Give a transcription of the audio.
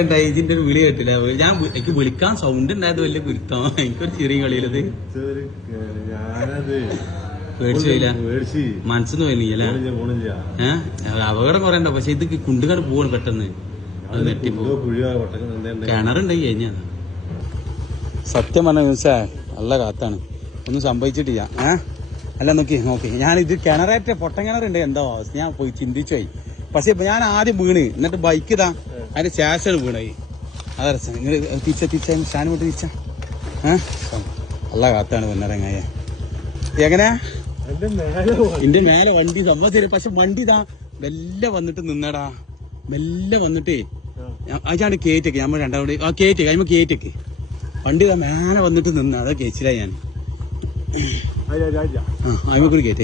എന്തായി ഇതിന്റെ ഒരു വിളി കേട്ടില്ല. ഞാൻ എനിക്ക് വിളിക്കാൻ സൗണ്ട് ഉണ്ടായത് വലിയ ഗുരുത്തം. എനിക്കൊരു ചെറിയ കളിയിലത് പേടിച്ചില്ല, മനസ്സിന്ന് പോയില്ല. അപകടം കുറെ ഉണ്ടാവും. പക്ഷെ ഇത് കുണ്ടുകാട് പോവാണ് പെട്ടെന്ന്. അത് നെട്ടിപ്പോ കിണറുണ്ട് കഴിഞ്ഞ സത്യം പറഞ്ഞ ന്യൂസേ നല്ല കാത്താണ്. ഒന്നും സംഭവിച്ചിട്ടില്ല. അല്ല നോക്കി ഞാൻ ഇത് കിണറേറ്റ പൊട്ടക്കിണറുണ്ട് എന്താ അവസ്ഥ ഞാൻ പോയി ചിന്തിച്ചു പോയി. പക്ഷെ ഞാൻ ആദ്യം വീണ് എന്നിട്ട് ബൈക്ക് ഇതാ അതിന്റെ ശേഷം വീണായി. അതെ നിങ്ങൾ തിരിച്ച ഷാനും വിട്ട് തിരിച്ച നല്ല കാത്താണ് പിന്നറങ്ങായ. എങ്ങനെയാ എന്റെ മേലെ വണ്ടി സംഭവം. പക്ഷെ വണ്ടി ഇതാ മെല്ലെ വന്നിട്ട് നിന്നടാ. മെല്ലെ വന്നിട്ടേ അതാണ് കേറ്റൊക്കെ നമ്മൾ രണ്ടാമത് കേറ്റൊക്കെ കഴിയുമ്പോ കേറ്റൊക്കെ വണ്ടി ഇതാ മേലെ വന്നിട്ട് നിന്ന. അതാ കേച്ചില്ല ഞാൻ. അതിനെ കൂടി കേറ്റ